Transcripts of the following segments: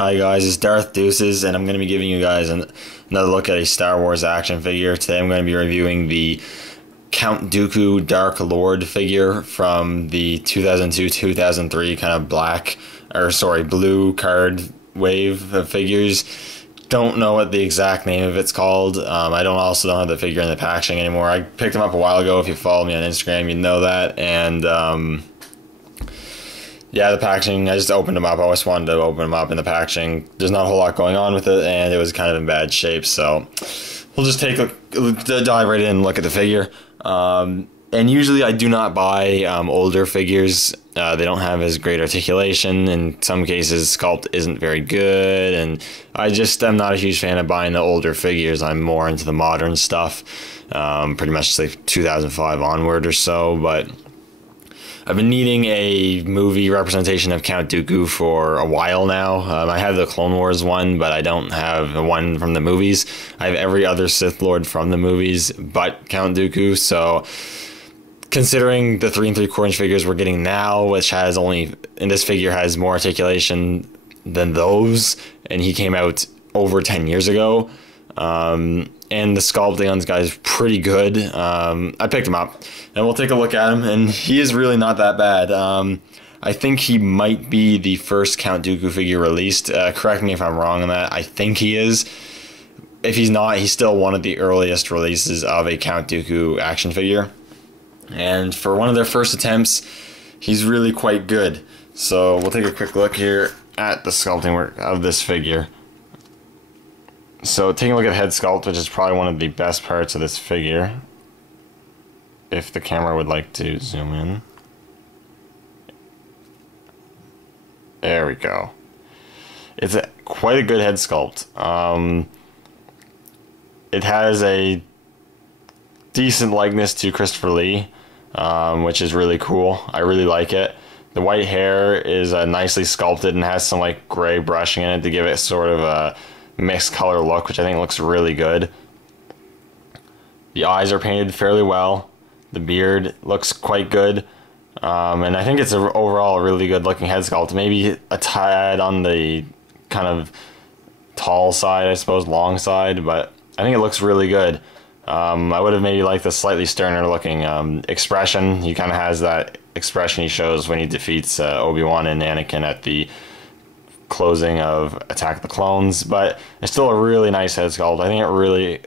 Hi guys, it's Darth Deuces, and I'm going to be giving you guys another look at a Star Wars action figure. Today I'm going to be reviewing the Count Dooku Dark Lord figure from the 2002-2003 kind of blue card wave of figures. Don't know what the exact name of it's called. I don't have the figure in the packaging anymore. I picked them up a while ago. If you follow me on Instagram, you know that. And yeah, the packaging, I just opened them up. I always wanted to open them up in the packaging. There's not a whole lot going on with it, and it was kind of in bad shape. So we'll just dive right in and look at the figure. And usually I do not buy older figures. They don't have as great articulation. In some cases, Sculpt isn't very good, and I'm not a huge fan of buying the older figures. I'm more into the modern stuff, pretty much like 2005 onward or so. But I've been needing a movie representation of Count Dooku for a while now. I have the Clone Wars one, but I don't have the one from the movies. I have every other Sith Lord from the movies but Count Dooku, so considering the 3 3/4 inch figures we're getting now, this figure has more articulation than those, and he came out over 10 years ago. And the sculpting on this guy is pretty good. I picked him up, and we'll take a look at him, and he is really not that bad. I think he might be the first Count Dooku figure released. Correct me if I'm wrong on that. I think he is. If he's not, he's still one of the earliest releases of a Count Dooku action figure. And for one of their first attempts, he's really quite good. So we'll take a quick look here at the sculpting work of this figure. So taking a look at head sculpt, which is probably one of the best parts of this figure, if the camera would like to zoom in. There we go. It's quite a good head sculpt. It has a decent likeness to Christopher Lee, which is really cool. I really like it. The white hair is nicely sculpted and has some like gray brushing in it to give it sort of a mixed color look, which I think looks really good. The eyes are painted fairly well. The beard looks quite good. And I think it's overall a really good looking head sculpt. Maybe a tad on the kind of tall side, I suppose, long side, but I think it looks really good. I would have maybe liked a slightly sterner looking expression. He kind of has that expression he shows when he defeats Obi-Wan and Anakin at the closing of Attack of the Clones, but it's still a really nice head sculpt. I think it really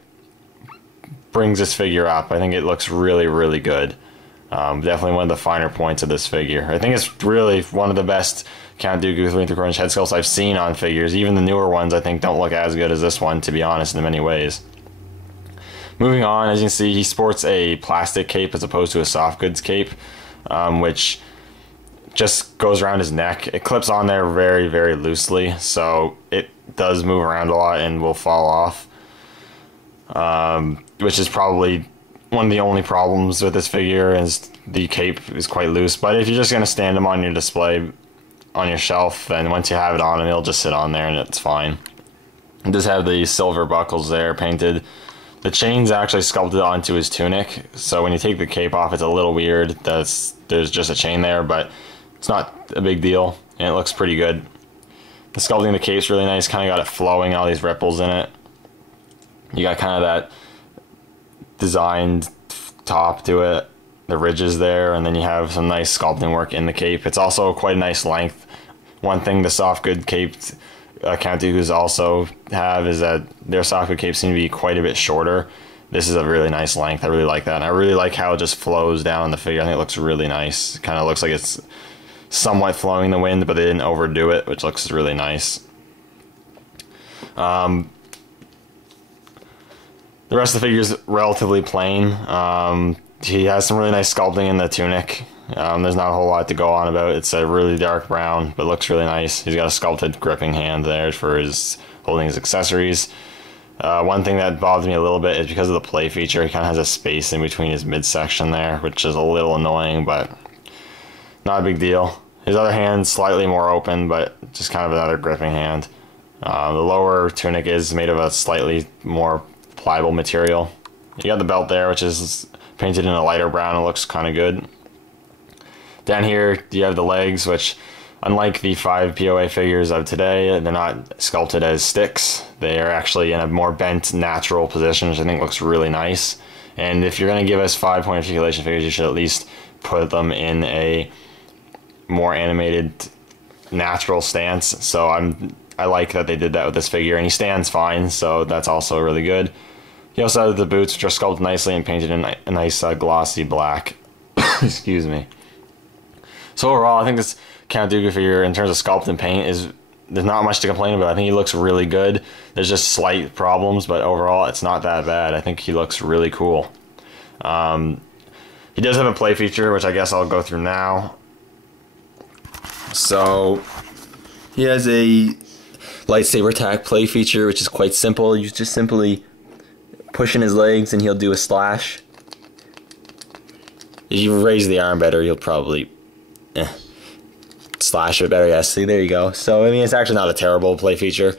brings this figure up. I think it looks really, really good. Definitely one of the finer points of this figure. I think it's really one of the best Count Dooku 3 3/4 inch head sculpts I've seen on figures. Even the newer ones I think don't look as good as this one, to be honest, in many ways. Moving on, as you can see, he sports a plastic cape as opposed to a soft goods cape, which just goes around his neck. It clips on there very, very loosely, so it does move around a lot and will fall off, which is probably one of the only problems with this figure, is the cape is quite loose. But if you're just going to stand him on your display on your shelf, then once you have it on, it'll just sit on there and it's fine. It does have the silver buckles there painted. The chain's actually sculpted onto his tunic, so when you take the cape off, it's a little weird. There's just a chain there, but it's not a big deal, and it looks pretty good. The sculpting of the cape's really nice. Kind of got it flowing, all these ripples in it. You got kind of that designed top to it, the ridges there, and then you have some nice sculpting work in the cape. It's also quite a nice length. One thing the soft good caped Count Dooku's also have is that their soft good capes seem to be quite a bit shorter. This is a really nice length. I really like that, and I really like how it just flows down the figure. I think it looks really nice. It kind of looks like it's somewhat flowing in the wind, but they didn't overdo it, which looks really nice. The rest of the figure is relatively plain. He has some really nice sculpting in the tunic. There's not a whole lot to go on about. It's a really dark brown, but looks really nice. He's got a sculpted gripping hand there for his holding his accessories. One thing that bothers me a little bit is because of the play feature, he kind of has a space in between his midsection there, which is a little annoying, but not a big deal. His other hand's slightly more open, but just kind of another gripping hand. The lower tunic is made of a slightly more pliable material. You got the belt there, which is painted in a lighter brown. It looks kind of good. Down here, you have the legs, which Unlike the 5 POA figures of today, they're not sculpted as sticks. They are actually in a more bent, natural position, which I think looks really nice. And if you're going to give us 5-point articulation figures, you should at least put them in a more animated, natural stance. So I like that they did that with this figure, and he stands fine, so that's also really good. He also has the boots, which are sculpted nicely and painted in a nice glossy black. Excuse me. So overall, I think this Count Dooku figure, in terms of sculpt and paint, there's not much to complain about. I think he looks really good. There's just slight problems, but overall, it's not that bad. I think he looks really cool. He does have a play feature, which I guess I'll go through now. So he has a lightsaber attack play feature, which is quite simple. You just simply push in his legs and he'll do a slash. If you raise the arm better, you'll probably slash it better. Yes, see, there you go. So I mean, it's actually not a terrible play feature.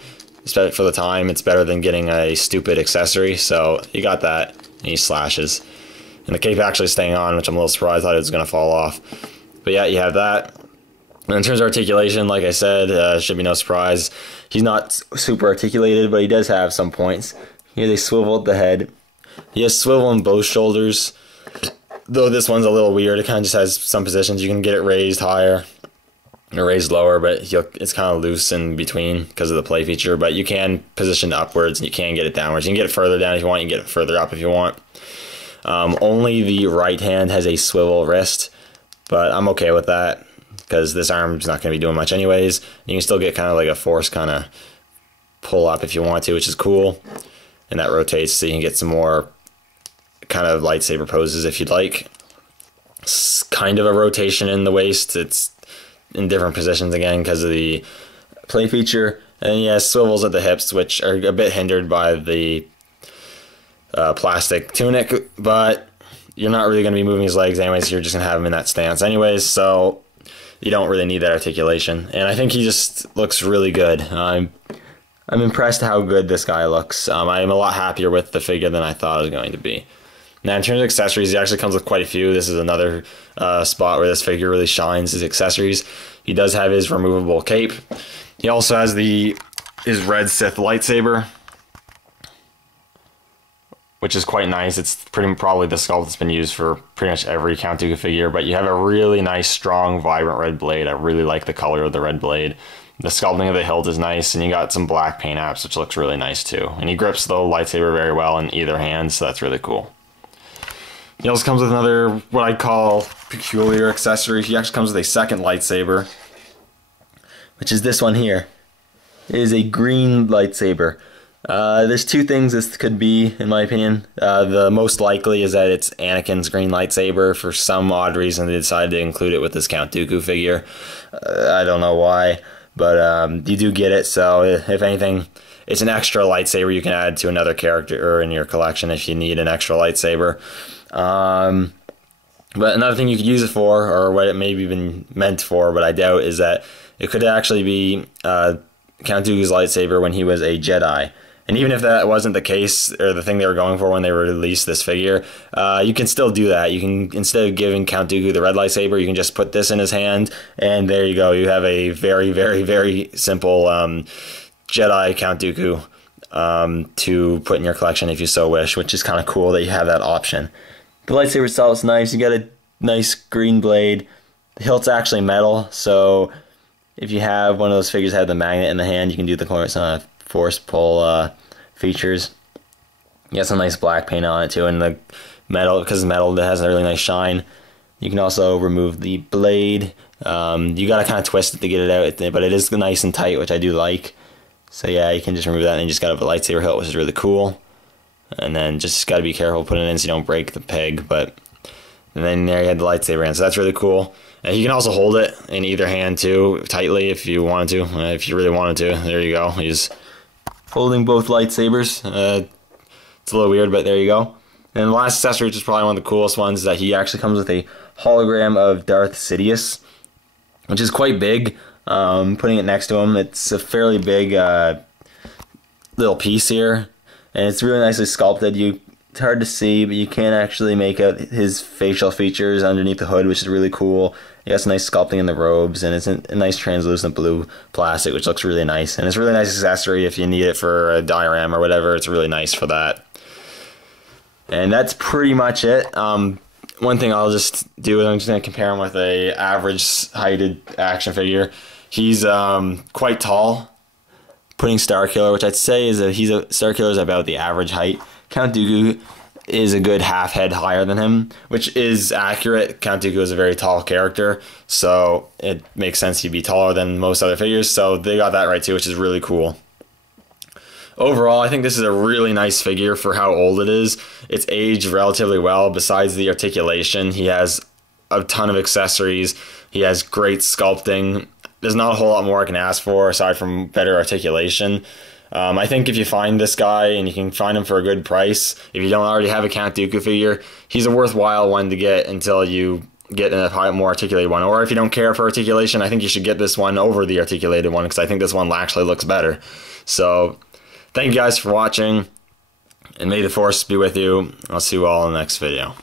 For the time, it's better than getting a stupid accessory. So you got that, and he slashes. And the cape actually staying on, which I'm a little surprised. I thought it was going to fall off. But yeah, you have that. And in terms of articulation, like I said, should be no surprise. He's not super articulated, but he does have some points. Here they swivel at the head. He has swivel in both shoulders, though this one's a little weird. It kind of just has some positions. You can get it raised higher or raised lower, but it's kind of loose in between because of the play feature. But you can position it upwards, and you can get it downwards. You can get it further down if you want. You can get it further up if you want. Only the right hand has a swivel wrist, but I'm okay with that, because this arm's not going to be doing much anyways. You can still get kind of like a force kind of pull up if you want to, which is cool. And that rotates, so you can get some more kind of lightsaber poses if you'd like. It's kind of a rotation in the waist. It's in different positions again because of the play feature. And he has swivels at the hips, which are a bit hindered by the plastic tunic, but you're not really going to be moving his legs anyways. You're just going to have him in that stance anyways, so you don't really need that articulation. And I think he just looks really good. I'm impressed how good this guy looks. I'm a lot happier with the figure than I thought it was going to be. Now, in terms of accessories, he actually comes with quite a few. This is another spot where this figure really shines, his accessories. He does have his removable cape. He also has his red Sith lightsaber, which is quite nice. It's probably the sculpt that's been used for pretty much every Count Dooku figure, but you have a really nice, strong, vibrant red blade. I really like the color of the red blade. The sculpting of the hilt is nice, and you got some black paint apps, which looks really nice too. And he grips the lightsaber very well in either hand, so that's really cool. He also comes with another, what I'd call, peculiar accessory. He actually comes with a second lightsaber, which is this one here. It is a green lightsaber. There's two things this could be, in my opinion. The most likely is that it's Anakin's green lightsaber. For some odd reason, they decided to include it with this Count Dooku figure. I don't know why, but you do get it, so if anything, it's an extra lightsaber you can add to another character in your collection if you need an extra lightsaber. But another thing you could use it for, or what it may be been meant for, but I doubt, is that it could actually be Count Dooku's lightsaber when he was a Jedi. And even if that wasn't the case, or the thing they were going for when they released this figure, you can still do that. You can, instead of giving Count Dooku the red lightsaber, you can just put this in his hand, and there you go. You have a very, very, very simple Jedi Count Dooku to put in your collection if you so wish, which is kind of cool that you have that option. The lightsaber itself is nice. You got a nice green blade. The hilt's actually metal, so if you have one of those figures that have the magnet in the hand, you can do the force pull features. You got some nice black paint on it too, and the metal, because it's metal, it has a really nice shine. You can also remove the blade. You gotta kind of twist it to get it out, but it is nice and tight, which I do like. So yeah, you can just remove that, and you just got a lightsaber hilt, which is really cool. And then just gotta be careful putting it in so you don't break the peg. And then there you had the lightsaber hand, so that's really cool. And you can also hold it in either hand too, tightly if you wanted to, if you really wanted to. There you go. He's holding both lightsabers. It's a little weird, but there you go. And the last accessory, which is probably one of the coolest ones, is that he actually comes with a hologram of Darth Sidious, which is quite big. Putting it next to him, it's a fairly big little piece here, and it's really nicely sculpted. You It's hard to see, but you can actually make out his facial features underneath the hood, which is really cool. He got some nice sculpting in the robes, and it's a nice translucent blue plastic, which looks really nice. And it's a really nice accessory if you need it for a diorama or whatever. It's really nice for that. And that's pretty much it. One thing I'll just do is I'm just going to compare him with a average heighted action figure. He's quite tall. Putting Starkiller, which I'd say is Starkiller is about the average height. Count Dooku is a good half head higher than him, which is accurate. Count Dooku is a very tall character, so it makes sense he'd be taller than most other figures, so they got that right too, which is really cool. Overall, I think this is a really nice figure for how old it is. It's aged relatively well. Besides the articulation, he has a ton of accessories. He has great sculpting. There's not a whole lot more I can ask for aside from better articulation. I think if you find this guy and you can find him for a good price, if you don't already have a Count Dooku figure, he's a worthwhile one to get until you get a more articulated one. Or if you don't care for articulation, I think you should get this one over the articulated one because I think this one actually looks better. So thank you guys for watching, and may the Force be with you. I'll see you all in the next video.